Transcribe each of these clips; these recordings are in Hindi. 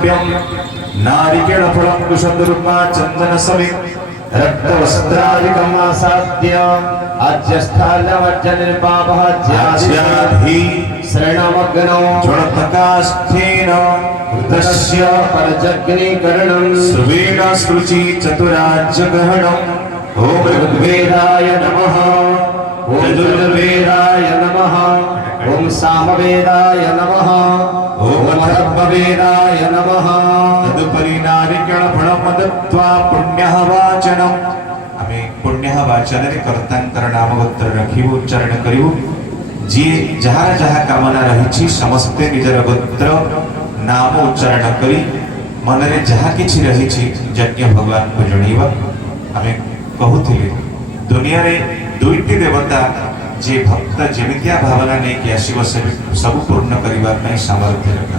द्रव्यम नारिकेल फलम कुशदुर्मा चंदन समित रक्तवस्त्रादिकम् आसाद्य आज्यस्थालवज्जनिर्पापः ज्याधि शरणमग्नौ ज्वलतकाष्ठेन कृतस्य परजग्नीकरणं सुवेण स्रुचि चतुराज्यगहणम् ॐ ऋग्वेदाय नमः ॐ यजुर्वेदाय नमः ॐ सामवेदाय नमः ॐ अथर्ववेदाय नमः तदुपरि नारिकेळ फळं दत्त्वा पुण्यः वाचनम् आमे पुण्यः वाचन रे कर्तांकर नामगोत्र रखिबु उच्चारण करिबु जी जहाँ जहाँ कामना रही समस्ते निजर गोत्र नाम उच्चारण करी मन रे जहाँ किछि रही यज्ञ भगवान को जणीबा आमे कहूथिले दुनिया रे दुईटी देवता जे भक्त जेमितिया भावना नहीं कि आसीब सब पूर्ण करबा पई सामर्थ्य रखा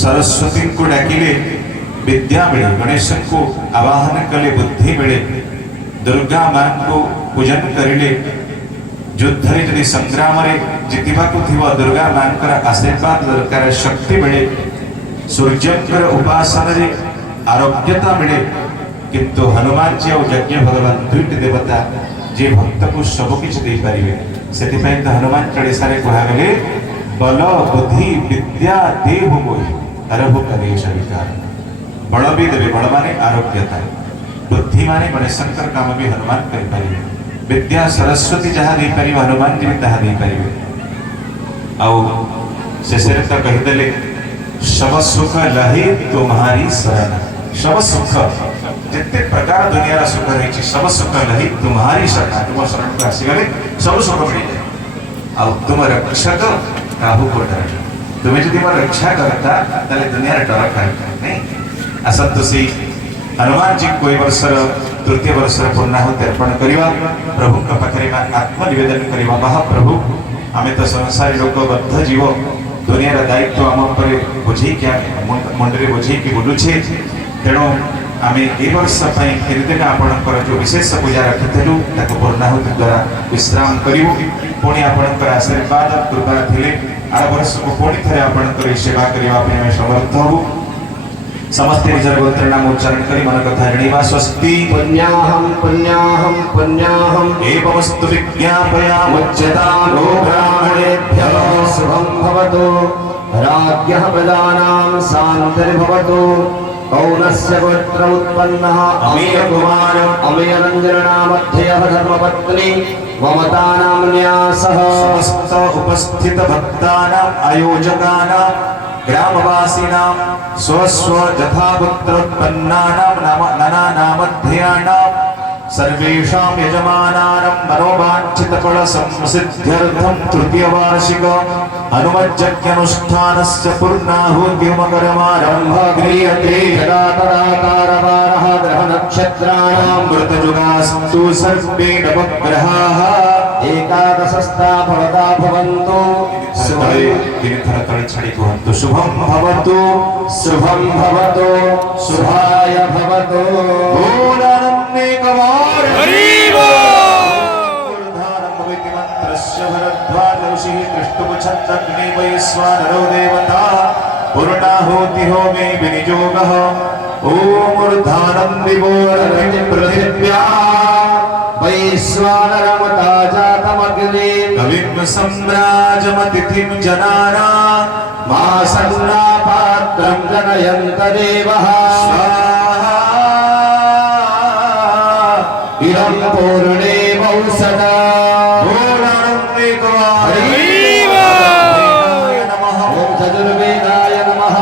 सरस्वती को डाकिले विद्या मिले गणेश को आवाहन कले बुद्धि मिले दुर्गा मां को पूजन करिले युद्ध रे जदि संग्राम रे जितिबा को थिबा दुर्गा मांकर आशीर्वाद दरकार शक्ति मिले सूर्यकर उपासना रे आरोग्यता मिले किंतु हनुमान जी और यज्ञ भगवान दुईट देवता जे भक्त को सब किछ दे पारिबे सेति पय त हनुमान चालीसा रे कहा गेले बल बुद्धि विद्या देव मोहि हरहु कलेश विकार बल भी देवे बल माने आरोग्यता बुद्धि माने गणेशंकर काम भी हनुमान कर पारिबे विद्या सरस्वती जहाँ दे पारिबे हनुमान जी तहा दे पारिबे औ शेषरे त कहि देले सब सुख लहे तुम्हारी शरण सब सुख जिते प्रकार दुनिया सुख रही सब सुख लही तुम्हारी शरण तुम शरण को आसीगले सब सुख मिल जाए आ तुम रक्षक काहू को डर तुम्हें जदि मोर रक्षा करता ताले दुनिया रे डर खाए नहीं असंतो से हनुमान जी कोई वर्षर तृतीय वर्षर पूर्णाहुति अर्पण करवा प्रभु का पाखरे आत्म निवेदन करवा महाप्रभु आमे तो संसारी लोक बद्ध जीव दुनिया रा दायित्व आम पर बुझे क्या मुंडरे बुझे कि बुलुछे तेणु आमे ए वर्ष पई दिन आपणकर जो विशेष पूजा रखिथलु ताको पूर्णाहुति द्वारा विश्राम करिवु पुणी आपणकर आशीर्वाद कृपा थिले आर वर्ष को पुणी थरे आपणकर सेवा करिवा पई आमे समर्थ होबु समस्त निजर गोत्र नाम उच्चारण करी मन कथा जणीवा स्वस्ति पुण्याहं पुण्याहं पुण्याहं एवमस्तु विज्ञापयामुच्यतानो ब्राह्मणेभ्यः शुभं भवतु राज्ञः प्रजानां शान्तिर्भवतु कौनस्य गोत्र उत्पन्नः अमेयकुमार अमेयरञ्जननामध्ययः धर्मपत्नी ममतानां न्यासः समस्त उपस्थित भक्तानाम् आयोजकानां ग्रामवासिनां स्वस्व यथापुत्रोत्पन्नानां नानानामध्ययानां सर्वेषां यजमानानां मनोवाञ्छितफलसंसिद्ध्यर्थं तृतीयवार्षिक हनुमज्जज्ञानुष्ठानस्य पूर्णाहुतिमकरमारम्भः क्रियते यदा तदाकारवारः ग्रहनक्षत्राणां मृतयुगास्तु सर्वे नवग्रहाः एकादशस्ता फलदा भवन्तु शुभं भवतु शुभाय भवतु पूर्णाहुति होमे विनियोगः ॐ ऊर्ध्वानं दिवोरपृथिव्या वैश्वानरमता जातमग्ने कविं सम्राजमतिथिं जनाना मासन्ना पात्रं जनयन्त देवः इदं पूर्णे वौसदा चतुर्वेदाय नमः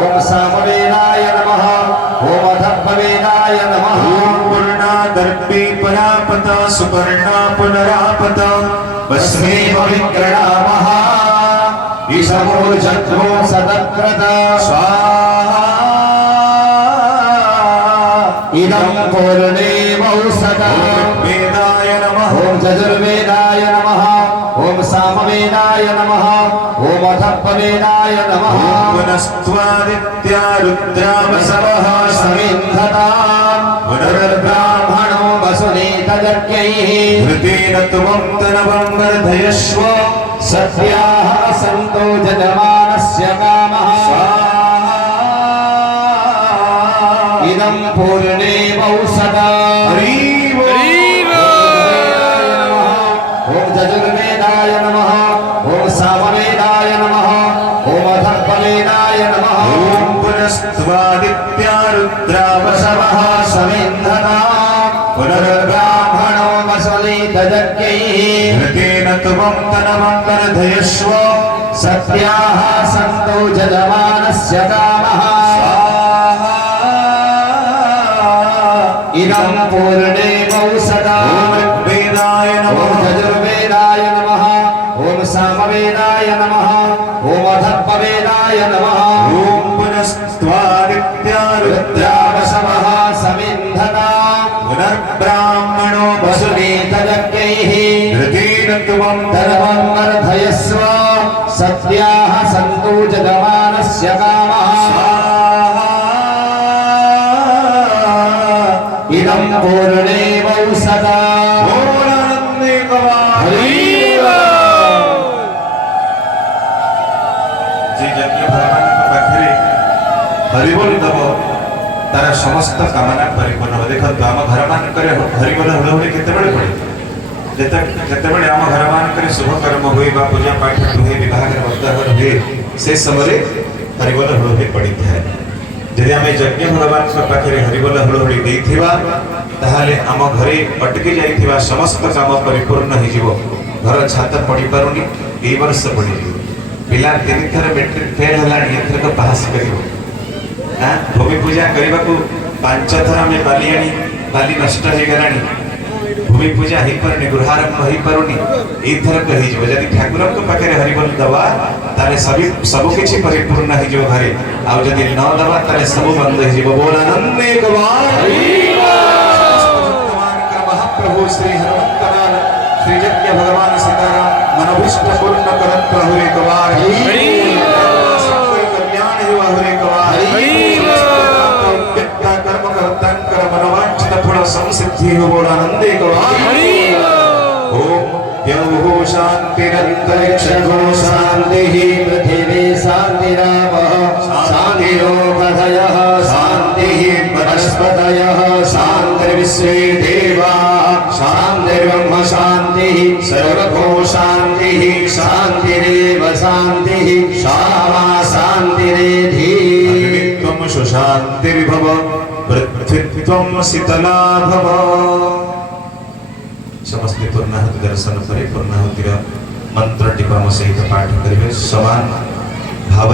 ॐ सामवेदाय नमः ॐ अथर्ववेदाय नमः पूर्णादर्पे परापत सुपर्णा पुनरापत भस्मे विक्रणामः ईशमूर्जत्वो सदक्रत स्वाहा इदं पूर्णे वौसदा वेदाय नमः ॐ चतुर्वेदाय नमः ॐ सामवेदाय नमः ॐ अथर्ववेदाय नमः पुनस्त्वादित्या रुद्रावसवः समिन्धताम् पुनर्ब्राह्मणो वसुनेतयज्ञैः घृतेन त्वं तनवं वर्धयस्व सत्याः सन्तो जजमानस्य कामः स्वाहा नमः ॐ पुनस्त्वादित्या रुद्रा वसवः समिन्धना पुनर्ब्राह्मणो वसुनीतजज्ञैः घृतेन त्वं तनवं वर्धयस्व सत्याः सन्तौ जजमानस्य कामः इदं पूर्णे सदा वेदाय ॐ नमः यजुर्वेदाय नमः ॐ सामवेदाय नमः ॐ अथर्ववेदाय नमः ॐ पुनस्त्वादित्या रुद्रा रुद्रावसवः समिन्धना पुनर्ब्राह्मणो वसुनीतजज्ञैः घृतेन त्वं धर्मं वर्धयस्व सत्याः सन्तु जगमानस्य कामः इदं पूर्णे सदा हरिबोल दब तार समस्त कामना परिपूर्ण हो देख आम घर मानक हरिबोल हुड़हुड़ी केत पड़े जितेबाला आम घर मानक शुभ कर्म हुए पूजा पाठ हुए बह ब्रतघर हुए से समय हरिबोल हुड़हुड़ी पड़ी था जदि आम यज्ञ भगवान पाखे हरिबोल हुड़हुड़ी देथिबा ताहाले आम घरे अटकी जाइथिबा समस्त काम परिपूर्ण हो घर छात पड़ी पारुनी ए वर्ष पड़ी पिला 3 थर मैट्रिक फेल हलानी एथरक पास करिवो भूमि पूजा करने को 5 थर आम बाली नष्ट हो गलानी भूमि पूजा हो पारे गृहारंभ हो पारुनी एथरक जदि ठाकुर पाखे हरिबोल दवा ताले सबकिछि परिपूर्ण हो घरे आउ जदि न दवा ताले सब बंद हो बोल आनंद एक बार महाप्रभु श्री हनुमंतलाल श्री यज्ञ भगवान सीताराम मनोभिष्ट पूर्ण करत प्रभु एक बार सबके कल्याण हुआ हो एक बार व्यक्ता कर्म करतंकर मनोवांछित फल संसिद्धि हो बोल आनंद एक बार ओम यौः शांतिरंतरिक्षो शांतिः पृथिवी शान्तिरापः शान्तिरोपधयः शान्तिः वनस्पतयः शान्तिर्विश्वे देवाः शान्तिर्ब्रह्म शान्तिः सर्वतो शान्तिः शान्तिरेव शान्तिः शामा शान्तिरेधि त्वं सुशान्तिर्भव पृथ्वीत्वं शीतला भव समस्त पूर्णाहुति दर्शन पर पूर्णाहुतिर मंत्र टीपम सहित पाठ करेंगे समान भाव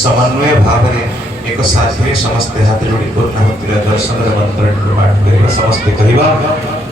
समन्वय भाव एक साथ समस्त हाथ जोड़ी पूर्णाहुतिर दर्शन मंत्र पाठ करेंगे समस्त कहवा